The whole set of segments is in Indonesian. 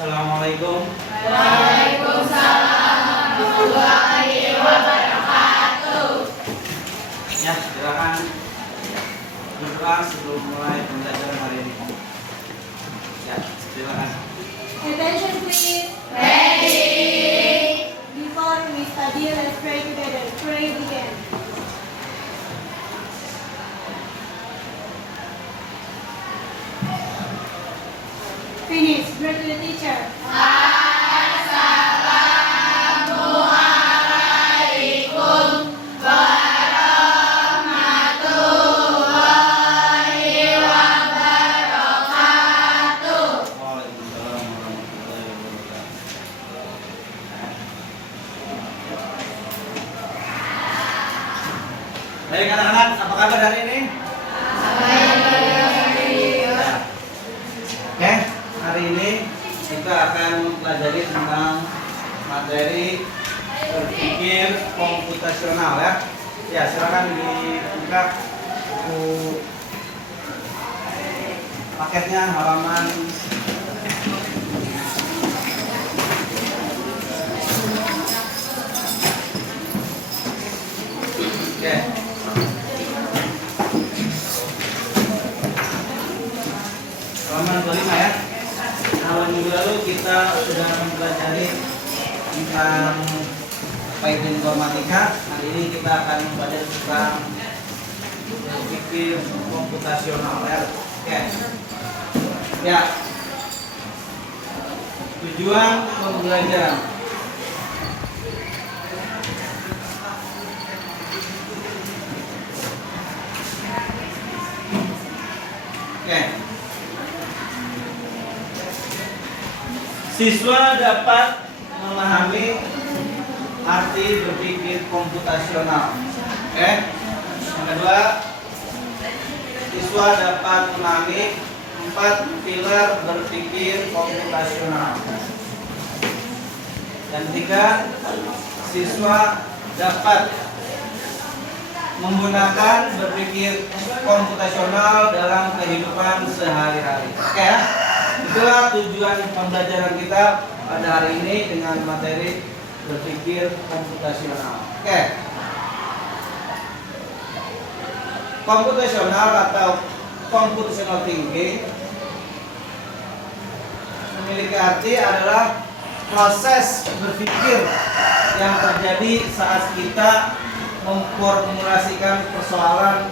Assalamualaikum. Waalaikumsalam warahmatullahi wabarakatuh. Ya, silakan berdoa sebelum mulai pembelajaran hari ini. Ya, silakan. Attention please. Ready. Before we study, let's pray together. Pray begin. Finish. Pray to the teacher. Assalamualaikum warahmatullahi wabarakatuh. Waalaikumsalam warahmatullahi wabarakatuh. Baik anak-anak, apa kabar hari ini? Oke, hari ini kita akan mempelajari tentang materi berpikir komputasional ya. Ya, silakan dibuka buku paketnya halaman Oke. Halaman 25 ya. Halaman minggu lalu kita sudah mempelajari tentang baik informatika. Hari ini kita akan mempelajari tentang berpikir komputasional ya. Oke. Ya. Tujuan pembelajaran. Oke. Siswa dapat memahami arti berpikir komputasional. Oke. Yang kedua, siswa dapat memahami 4 pilar berpikir komputasional. Yang ketiga, siswa dapat menggunakan berpikir komputasional dalam kehidupan sehari-hari. Oke ya? Itulah tujuan pembelajaran kita pada hari ini dengan materi berpikir komputasional. Oke. Komputasional atau computational thinking memiliki arti adalah proses berpikir yang terjadi saat kita memformulasikan persoalan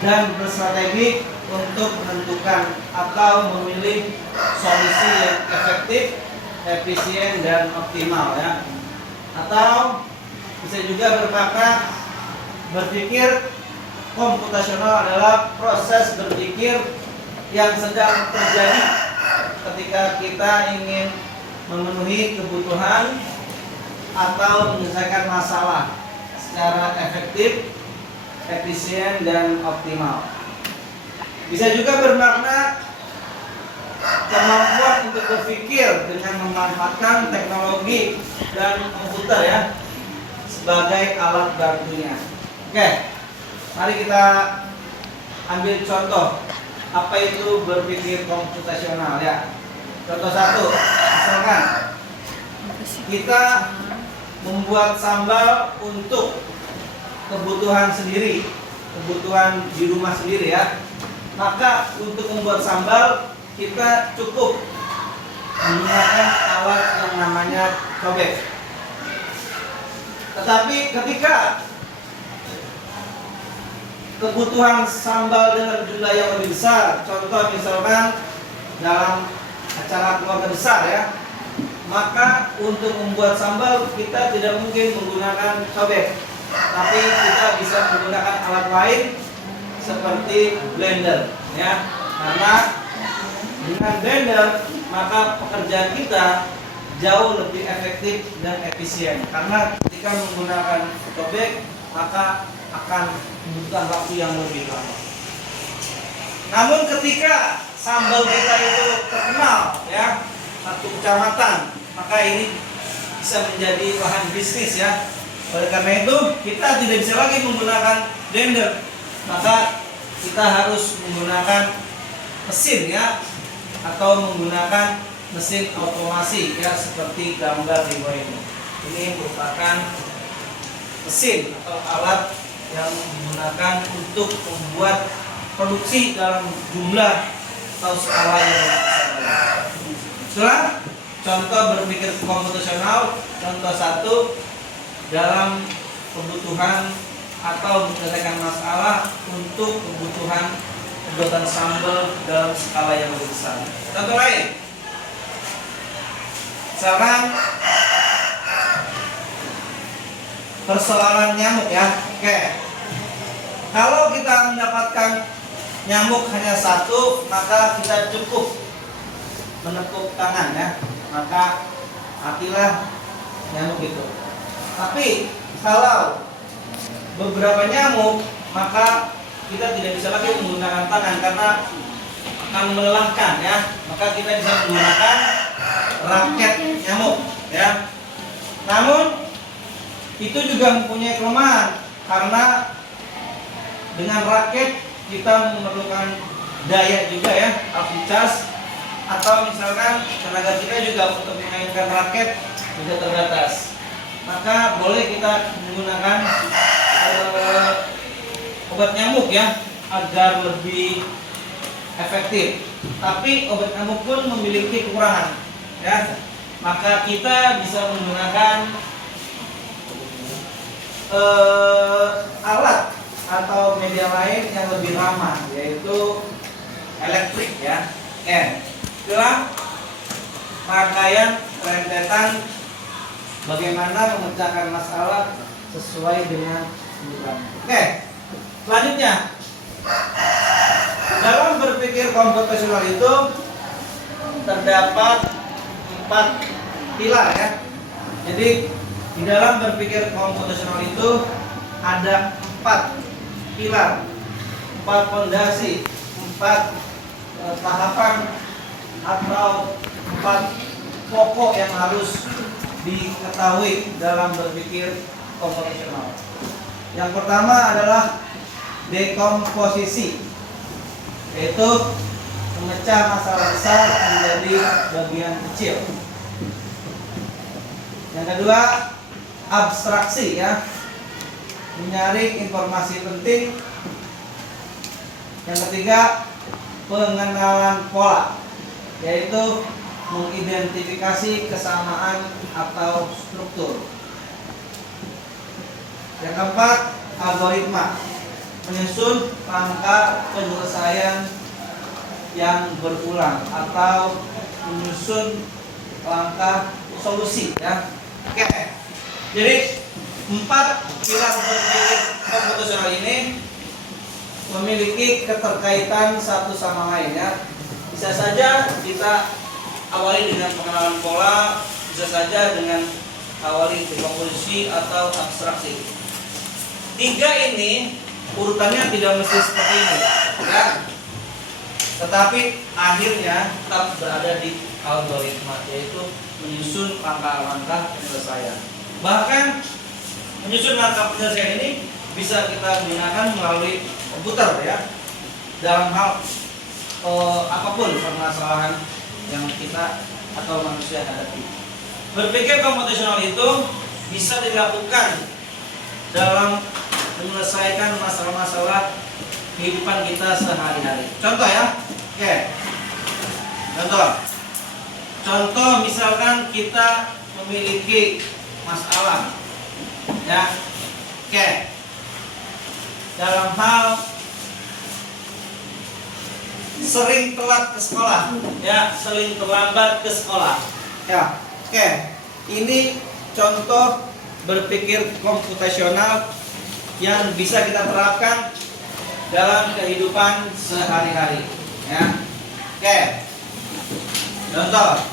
dan berstrategi untuk menentukan atau memilih solusi yang efektif, efisien dan optimal ya. Atau bisa juga bermakna berpikir komputasional adalah proses berpikir yang sedang terjadi ketika kita ingin memenuhi kebutuhan atau menyelesaikan masalah secara efektif, efisien dan optimal. Bisa juga bermakna kemampuan untuk berpikir dengan memanfaatkan teknologi dan komputer ya sebagai alat bantunya. Oke, mari kita ambil contoh apa itu berpikir komputasional ya. Contoh 1, misalkan kita membuat sambal untuk kebutuhan sendiri, kebutuhan di rumah sendiri ya. Maka untuk membuat sambal kita cukup menggunakan alat yang namanya cobek. Tetapi ketika kebutuhan sambal dengan jumlah yang lebih besar, contoh misalkan dalam acara keluarga besar ya, maka untuk membuat sambal kita tidak mungkin menggunakan cobek, tapi kita bisa menggunakan alat lain seperti blender ya. Karena dengan blender maka pekerjaan kita jauh lebih efektif dan efisien. Karena ketika menggunakan cobek maka akan membutuhkan waktu yang lebih lama. Namun ketika sambal kita itu terkenal ya, satu kecamatan, maka ini bisa menjadi bahan bisnis ya. Oleh karena itu kita tidak bisa lagi menggunakan blender, maka kita harus menggunakan mesin ya, atau menggunakan mesin otomasi ya, seperti gambar di bawah ini. Ini merupakan mesin atau alat yang digunakan untuk membuat produksi dalam jumlah atau skala yang besar. Setelah contoh berpikir komputasional, contoh 1 dalam kebutuhan atau menyelesaikan masalah untuk kebutuhan pembuatan sambal dalam skala yang lebih besar. Contoh lain, misalkan persoalan nyamuk ya. Oke, kalau kita mendapatkan nyamuk hanya 1, maka kita cukup menepuk tangan ya, maka matilah nyamuk itu. Tapi kalau beberapa nyamuk, maka kita tidak bisa lagi menggunakan tangan karena akan melelahkan ya. Maka kita bisa menggunakan raket nyamuk ya. Namun itu juga mempunyai kelemahan karena dengan raket kita memerlukan daya juga ya, harus dicas, atau misalkan tenaga kita juga untuk memainkan raket juga terbatas. Maka boleh kita menggunakan obat nyamuk ya agar lebih efektif. Tapi obat nyamuk pun memiliki kekurangan ya. Maka kita bisa menggunakan alat atau media lain yang lebih ramah, yaitu elektrik ya. Itulah rangkaian rentetan bagaimana memecahkan masalah sesuai dengan kebutuhan. Oke, selanjutnya dalam berpikir komputasional itu terdapat 4 pilar ya. Jadi di dalam berpikir komputasional itu ada 4 pilar, 4 fondasi, 4 tahapan atau 4 pokok yang harus diketahui dalam berpikir komputasional. Yang pertama adalah dekomposisi, yaitu memecah masalah besar menjadi bagian kecil. Yang kedua, abstraksi ya, menyaring informasi penting. Yang ketiga, pengenalan pola, yaitu mengidentifikasi kesamaan atau struktur. Yang keempat, algoritma, menyusun langkah penyelesaian yang berulang atau menyusun langkah solusi ya. Oke. Jadi 4 pilar berpikir komputasional ini memiliki keterkaitan satu sama lain ya. Bisa saja kita awali dengan pengenalan pola, bisa saja dengan awali dekomposisi atau abstraksi. 3 ini urutannya tidak mesti seperti ini ya. Tetapi akhirnya tetap berada di algoritma, yaitu menyusun langkah-langkah penyelesaian. Bahkan menyusun langkah penyelesaian ini bisa kita gunakan melalui komputer ya, dalam hal apapun permasalahan yang kita atau manusia hadapi. Berpikir komputasional itu bisa dilakukan dalam menyelesaikan masalah-masalah kehidupan kita sehari-hari. Contoh ya, oke. Contoh misalkan kita memiliki masalah, ya, oke. Dalam hal sering telat ke sekolah, ya, sering terlambat ke sekolah, ya, oke. Ini contoh berpikir komputasional yang bisa kita terapkan dalam kehidupan sehari-hari ya. Oke. Contoh.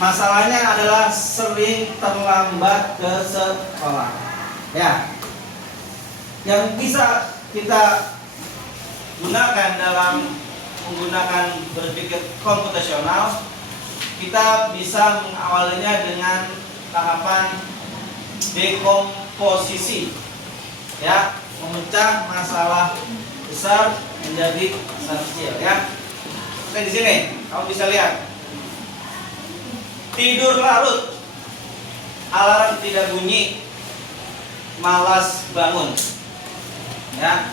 Masalahnya adalah sering terlambat ke sekolah. Ya. Yang bisa kita gunakan dalam menggunakan berpikir komputasional, kita bisa mengawalinya dengan tahapan dekomposisi. Ya, memecah masalah besar menjadi masalah kecil ya. Saya di sini, kamu bisa lihat. Tidur larut, alarm tidak bunyi, malas bangun. Ya,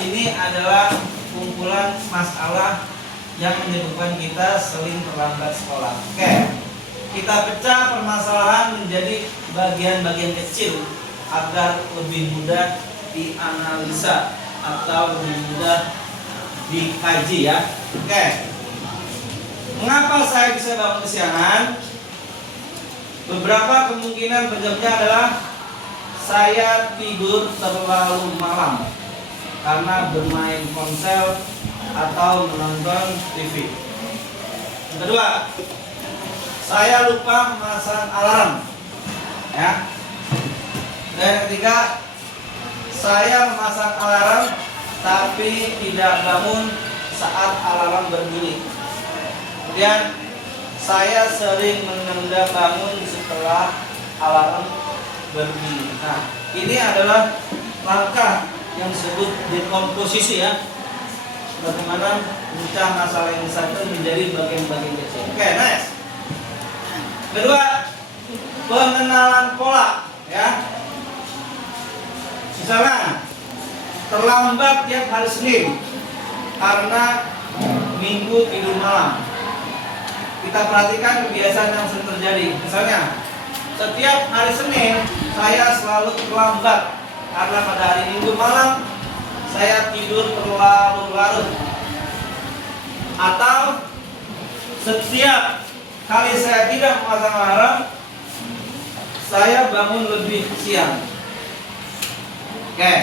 ini adalah kumpulan masalah yang menyebabkan kita sering terlambat sekolah. Oke, kita pecah permasalahan menjadi bagian-bagian kecil agar lebih mudah dianalisa atau lebih mudah dikaji ya. Oke, mengapa saya bisa bangun kesiangan? Beberapa kemungkinan penyebabnya adalah saya tidur terlalu malam karena bermain ponsel atau menonton TV. Yang kedua, saya lupa memasang alarm. Ya. Dan yang ketiga, saya memasang alarm tapi tidak bangun saat alarm berbunyi. Kemudian saya sering menunda bangun setelah alarm berbunyi. Nah, ini adalah langkah yang disebut dekomposisi ya. Bagaimana memecah masalah yang satu menjadi bagian-bagian kecil. Oke, next. Kedua, pengenalan pola ya. Misalnya terlambat tiap hari Senin karena Minggu tidur malam. Kita perhatikan kebiasaan yang sering terjadi. Misalnya, setiap hari Senin saya selalu terlambat karena pada hari Minggu malam saya tidur terlalu larut. Atau setiap kali saya tidak memasang alarm, saya bangun lebih siang. Oke,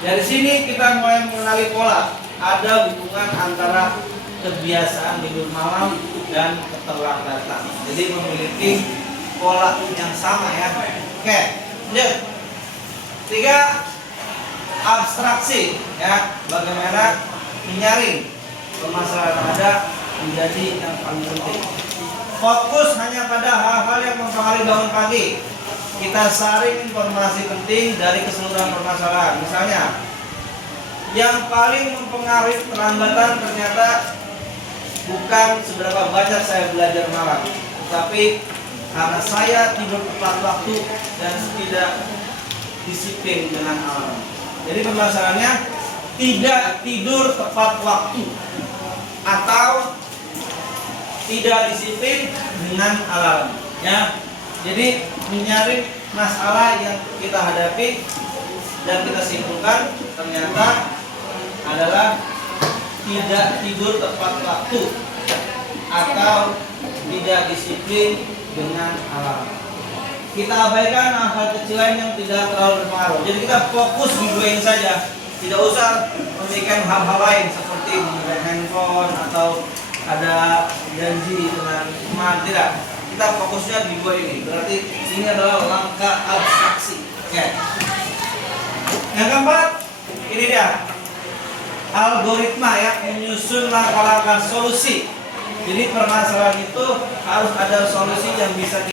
dari sini kita mulai mengenali pola. Ada hubungan antara kebiasaan tidur malam dan keterlambatan. Jadi memiliki pola yang sama ya. Oke, lanjut. 3, abstraksi ya. Bagaimana menyaring permasalahan yang ada menjadi yang paling penting. Fokus hanya pada hal-hal yang mempengaruhi bangun pagi. Kita saring informasi penting dari keseluruhan permasalahan. Misalnya, yang paling mempengaruhi keterlambatan ternyata bukan seberapa banyak saya belajar malam, tapi karena saya tidur tepat waktu dan tidak disiplin dengan alarm. Jadi permasalahannya tidak tidur tepat waktu atau tidak disiplin dengan alarm. Ya, jadi menyaring masalah yang kita hadapi dan kita simpulkan ternyata adalah tidak tidur tepat waktu atau tidak disiplin dengan alarm. Kita abaikan hal kecil lain yang tidak terlalu berpengaruh. Jadi kita fokus di dua ini saja. Tidak usah memikirkan hal-hal lain seperti menggunakan handphone atau ada janji dengan teman. Tidak. Kita fokusnya di dua ini. Berarti ini adalah langkah abstraksi. Oke. Yang keempat, ini dia. Algoritma ya, menyusun langkah-langkah solusi. Jadi permasalahan itu harus ada solusi yang bisa